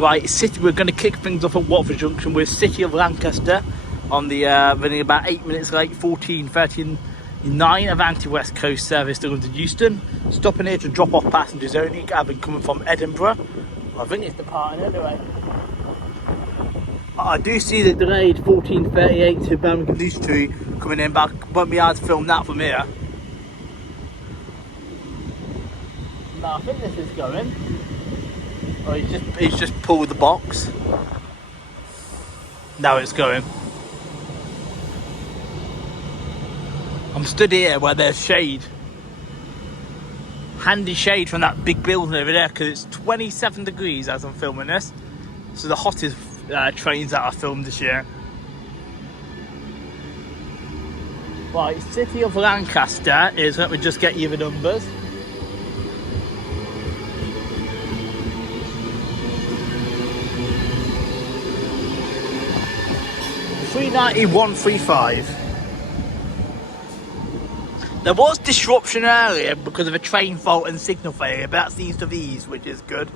Right, we're going to kick things off at Watford Junction with City of Lancaster on the running about 8 minutes late, 14:39 Avanti West Coast service to London Euston. Stopping here to drop off passengers only, having coming from Edinburgh. I think it's departing anyway. I do see the delayed 14:38 to Birmingham New Street coming in, but I won't be able to film that from here. No, I think this is going. Oh, he's just pulled the box. Now it's going. I'm stood here where there's shade. Handy shade from that big building over there, because it's 27 degrees as I'm filming this. So the hottest trains that I filmed this year. Right, City of Lancaster is, let me just get you the numbers. £391.35. There was disruption earlier because of a train fault and signal failure, but that seems to have eased, which is good.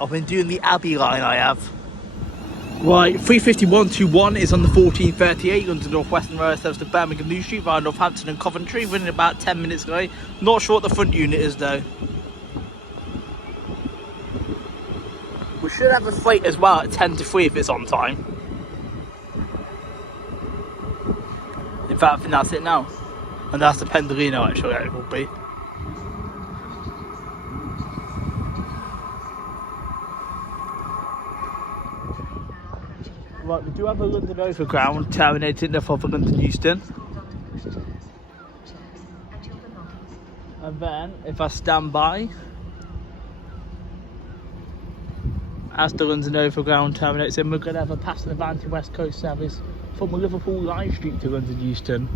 I've been doing the Abbey line, I have. Right, 351.21 is on the 14:38 under Northwestern Rail service to Birmingham New Street via Northampton and Coventry, running about 10 minutes away. Not sure what the front unit is though. We should have a freight as well at 10 to 3 if it's on time. In fact, I think that's it now. And that's the Pendolino actually, it will be. Right, we do have a London Overground terminating for London Euston. And then, if I stand by, as the London Overground terminates in, we're going to have a passing Avanti West Coast service from Liverpool Line Street to London Euston.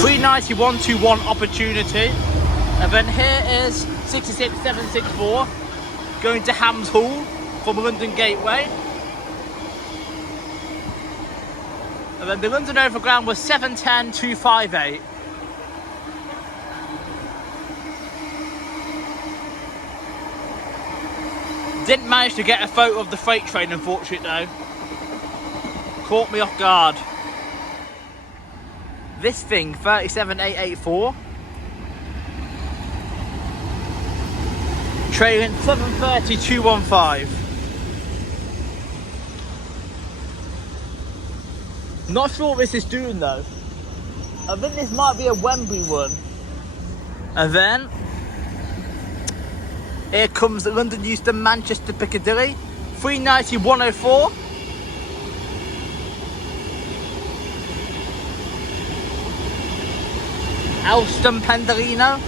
£391.21 opportunity. And then here is 66764 going to Hams Hall from London Gateway. And then the London Overground was 710.258. Didn't manage to get a photo of the freight train, unfortunately, though. Caught me off guard. This thing, 37884. Trailing 730.215. Not sure what this is doing, though. I think this might be a Wembley one. And then here comes the London Euston Manchester Piccadilly, 391.04. Alston Pendolino.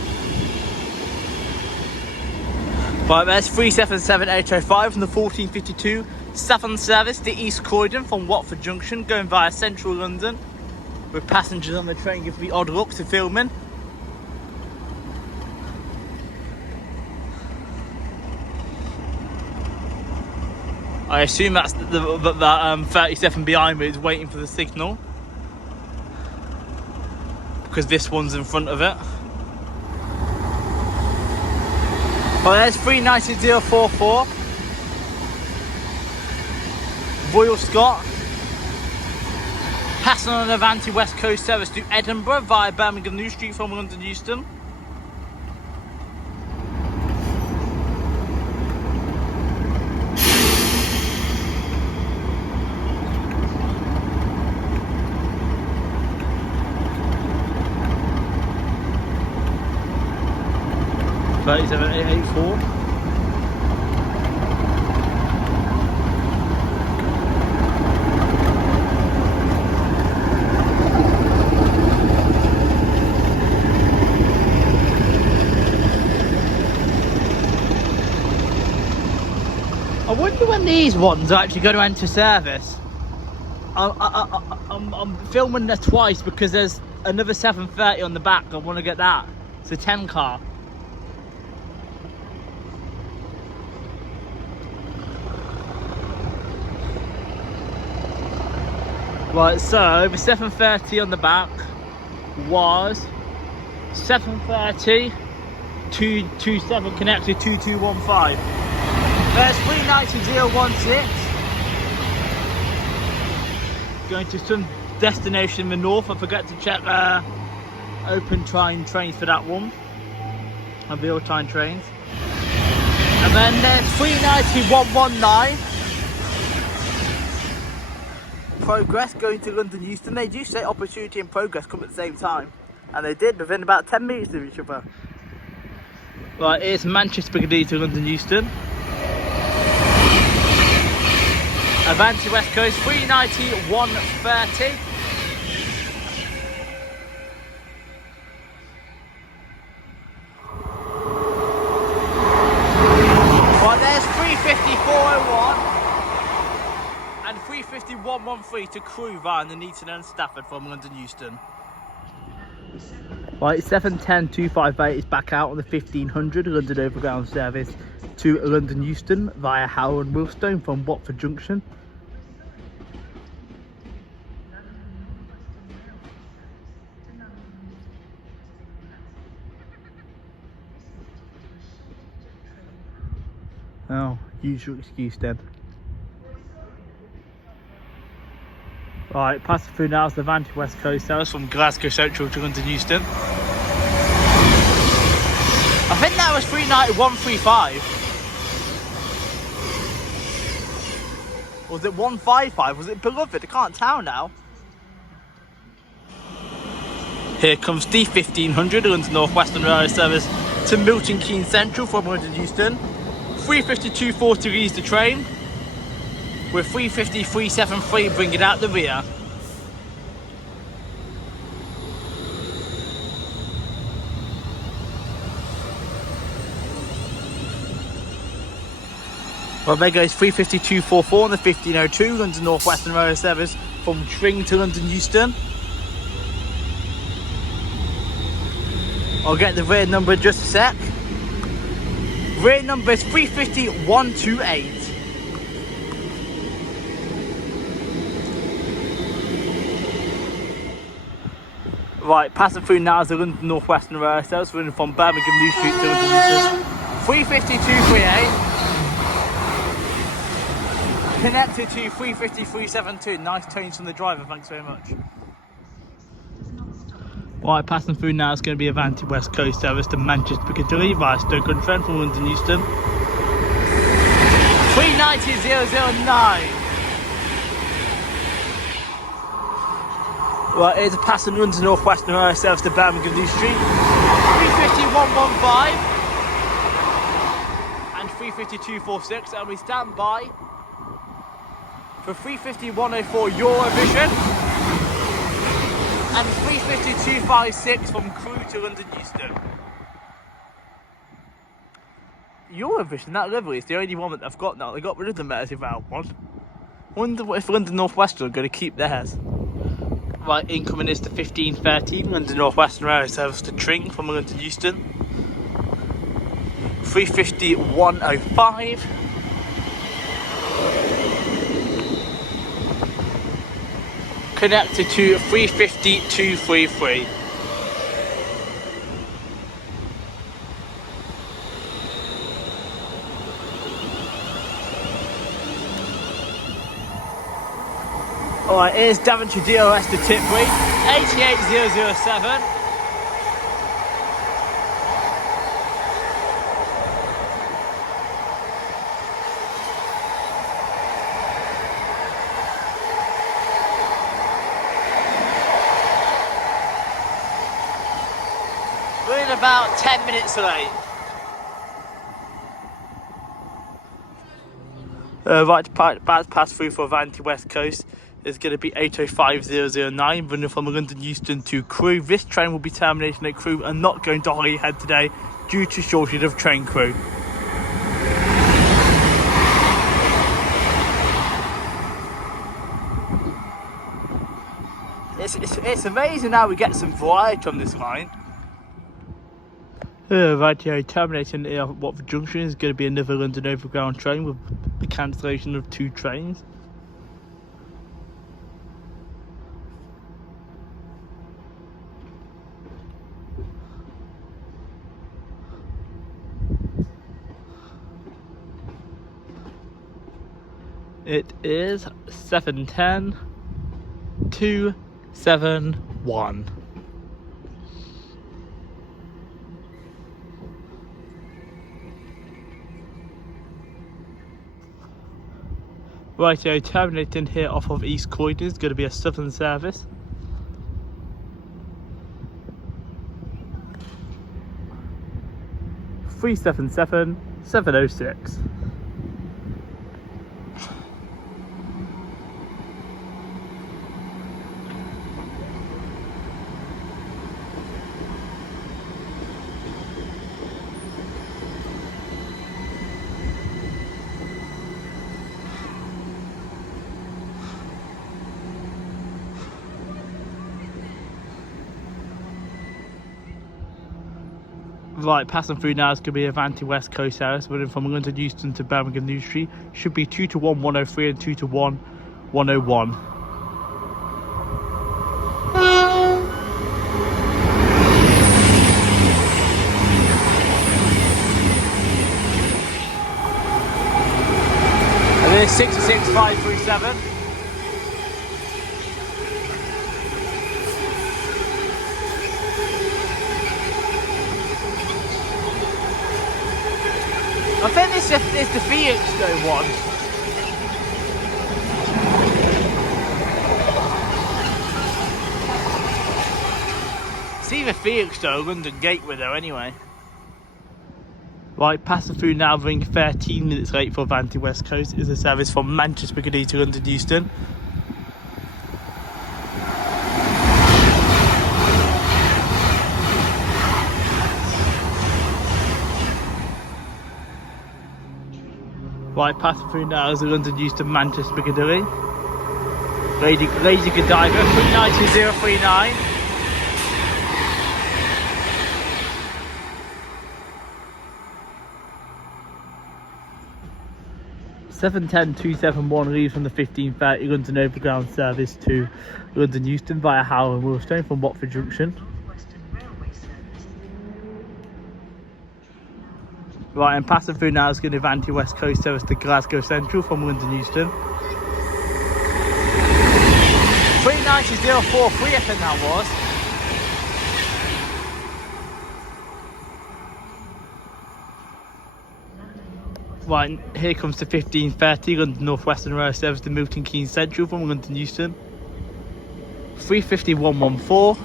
Right, there's 377.805 from the 14:52 Southern service to East Croydon from Watford Junction, going via central London, with passengers on the train giving the odd look to filming. I assume that's that 37 behind me is waiting for the signal, because this one's in front of it. Well, there's 390.044 Royal Scot passing on an Avanti West Coast service to Edinburgh via Birmingham New Street from London Euston. £37.884. I wonder when these ones are actually going to enter service. I'm filming this twice because there's another 7:30 on the back. I want to get that. It's a 10 car. Right, so the 7:30 on the back was 7:30, 227 connected 2215. There's 390016. Going to some destination in the north. I forgot to check open time trains for that one. And real time trains. And then there's 390119. Progress going to London Euston. They do say opportunity and progress come at the same time. And they did within about 10 minutes of each other. Right, it's Manchester Piccadilly to London Euston. Avanti West Coast 390-130. Right, there's 350-401 and 350-113 to Crewe via the Neaton and Stafford from London Euston. Right, 710-258 is back out on the 1500 London Overground service to London Euston via Harrow and Millstone from Watford Junction. Oh, usual excuse then. Right, passing through now is the Avanti West Coast service from Glasgow Central to London Euston. I think that was 390-135. Was it 155? Was it Beloved? I can't tell now. Here comes the 1500 London Northwestern Railway service to Milton Keynes Central from London Euston. 350-240 leads the train, with 350-373 bringing out the rear. Well, there goes 350-244 on the 1502 London Northwestern Railway service from Tring to London Euston. I'll get the rear number in just a sec. Rear number is 350-128. Right, passing through now is the London Northwestern Railway service running from Birmingham New Street to London Euston. 350-238. Connected to 350-372. Nice tones from the driver, thanks very much. Right, passing through now is going to be Avanti West Coast service to Manchester Piccadilly via Stoke-on-Trent from London Euston. 390-009. Right, here's a passing London Northwestern Railway service to Birmingham New Street. 350-115 and 350-246, and we stand by for 350-104 Eurovision and 350-256 from Crewe to London Euston. Eurovision, that livery is the only one that they've got now. They got rid of the Mersey Rail one. Wonder if London Northwestern are going to keep theirs. Right, incoming is the 1513 London Northwestern Railway service to Tring from London Euston. 350-105. Connected to 350-233. Alright, here's Daventry DOS to Tipbury, 88007. We're about 10 minutes late. Right to pass through for Avanti West Coast is going to be 805009 running from London Euston to Crewe. This train will be terminating at Crewe and not going to Holyhead today due to shortage of train crew. It's amazing how we get some variety on this line. Right here, terminating at Watford Junction is going to be another London Overground train with the cancellation of 2 trains. It is 7:10:271. Rightio, terminating here off of East Croydon is going to be a southern service. (377-706). Right, passing through now is going to be Avanti West Coast service, running from London Euston to Birmingham New Street. Should be 2 to 1 103 and 2 to 1 101. And then 66537. I think this is the Felixstowe one. It's either Felixstowe or London Gateway though anyway. Right, passing through now, running 13 minutes late for Avanti West Coast is a service from Manchester Piccadilly to London Euston. Right, passing through now is the London Euston Manchester Piccadilly. Lady Godiva, 392039. (7:10:271) leaves from the 15:30 London Overground service to London Euston via Harrow and Willstone from Watford Junction. Right, and passing through now is going to Avanti West Coast service to Glasgow Central from London Euston. 390.043 I think that was. Right, here comes the 15:30 London Northwestern Rail service to Milton Keynes Central from London Euston. 350.114.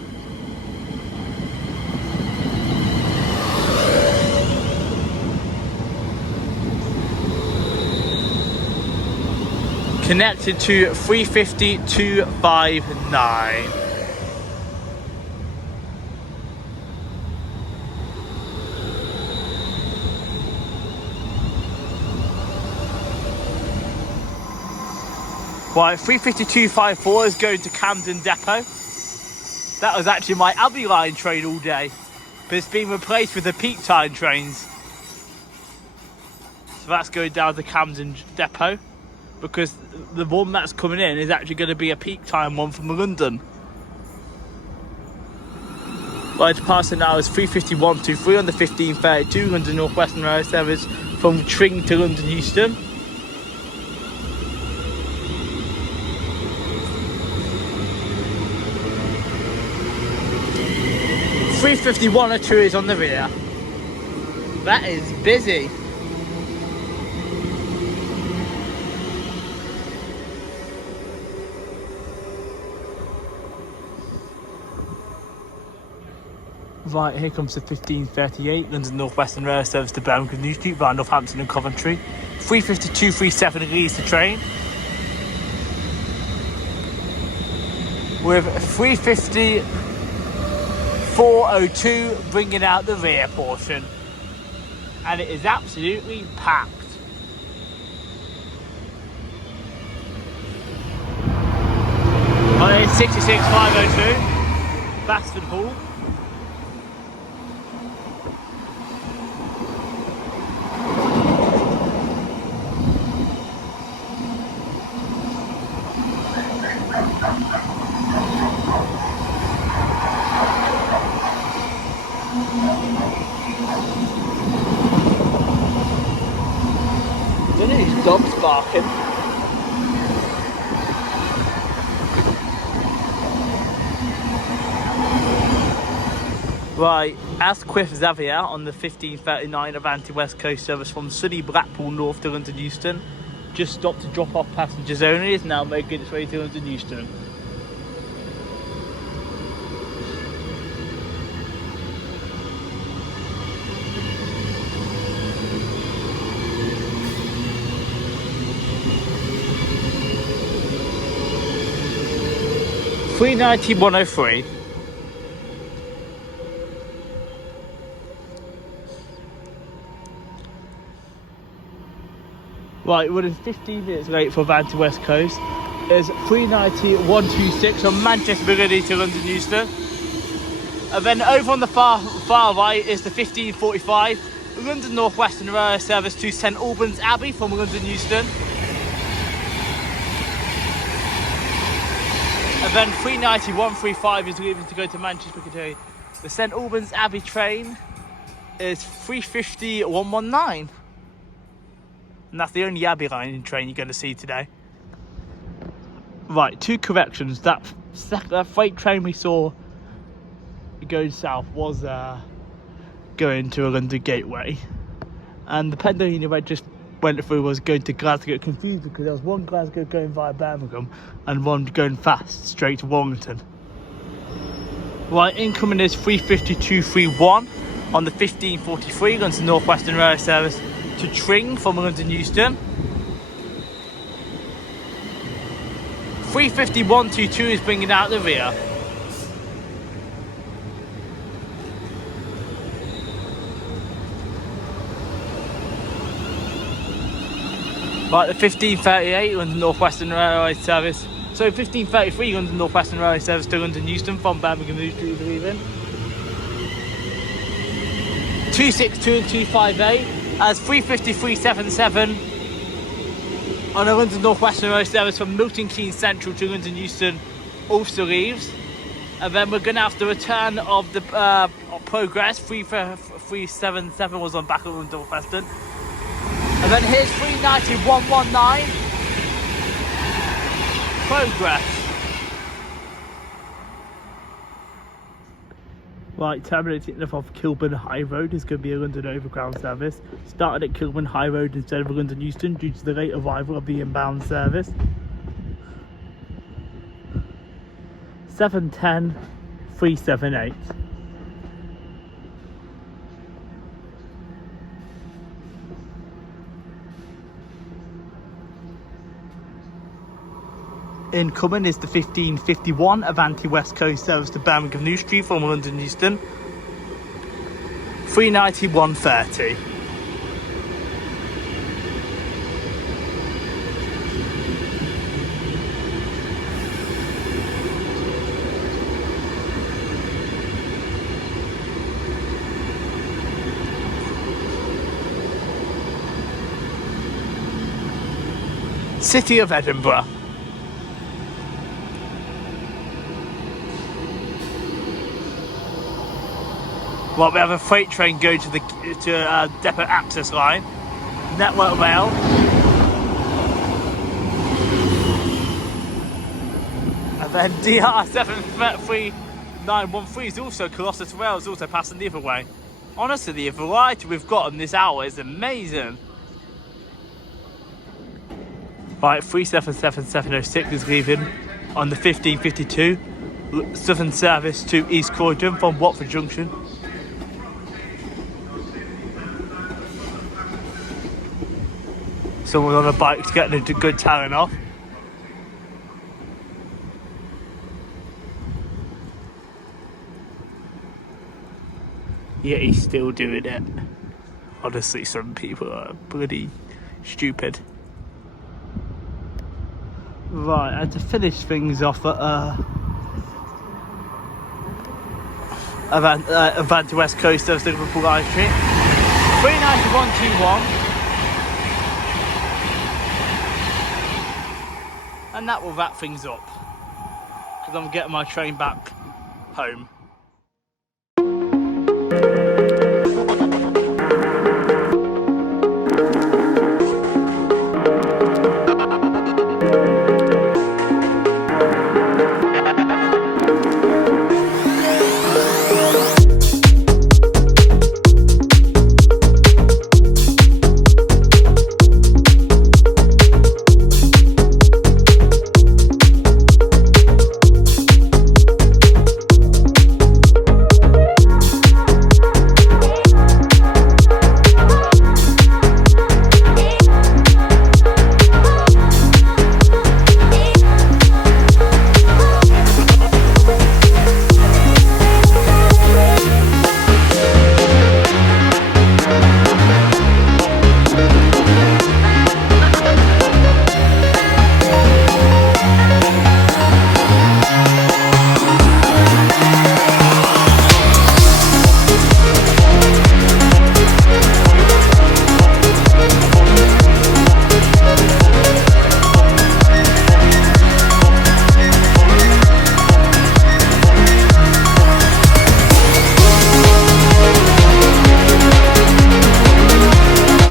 Connected to 350.259. Right, 350.254 is going to Camden Depot. That was actually my Abbey Line train all day, but it's been replaced with the peak time trains. So that's going down to Camden Depot, because the one that's coming in is actually going to be a peak time one from London. Right, passing now is 351.23 on the 15:32 London Northwestern Rail service from Tring to London Euston. (351.02) is on the rear. That is busy. Right, here comes the 15:38 London Northwestern Rail service to Birmingham New Street via Northampton and Coventry. 352.37 leaves the train, with 350.402 bringing out the rear portion, and it is absolutely packed. On 66.502 Bastard Hall. Look at these dogs barking. Right, Asquith Xavier on the 1539 Avanti West Coast service from sunny Blackpool North to London Euston. Just stopped to drop off passengers only, is now making its way to London Euston. £390.103. Right, we're 15 minutes late for Avanti West Coast. It's 390.126 on Manchester Piccadilly to London Euston. And then over on the far right is the 1545 London Northwestern Railway service to St Albans Abbey from London Euston. And then 390.135 is leaving to go to Manchester Piccadilly. The St Albans Abbey train is 350.119. And that's the only Abbey line train you're going to see today. Right, 2 corrections. That freight train we saw going south was going to a London Gateway. And the Pennsylvania I just went through was going to Glasgow. Confused because there was one Glasgow going via Birmingham and one going fast straight to Warrington. Right, incoming is 352.31 on the 1543 London Northwestern Railway service to Tring from London Euston. 351.22 is bringing out the rear. Right, the 1538 London Northwestern Railway service. So 1533 London Northwestern Railway service to London Euston from Birmingham New Street leaving. 262 and 258 as 353.77 on a London Northwestern Railway service from Milton Keynes Central to London Euston also leaves. And then we're going to have the return of the Progress. 377 was on back at London Northwestern. And then here's 390.119 Progress. Right, terminating off Kilburn High Road is going to be a London Overground service. Started at Kilburn High Road instead of London Euston due to the late arrival of the inbound service. 710.378. Incoming is the 1551 Avanti West Coast service to Birmingham New Street from London Euston. 390.130. City of Edinburgh. Well, we have a freight train going to the depot access line, Network Rail. And then DR 73913 is also Colossus Rail, is also passing the other way. Honestly, the variety we've got in this hour is amazing. Right, 377706 is leaving on the 1552 Southern service to East Croydon from Watford Junction. Someone on a bike's getting a good telling off. Yeah, he's still doing it. Honestly, some people are bloody stupid. Right, and to finish things off at Avanti West Coast service to Liverpool High Street. 39121. And that will wrap things up because I'm getting my train back home.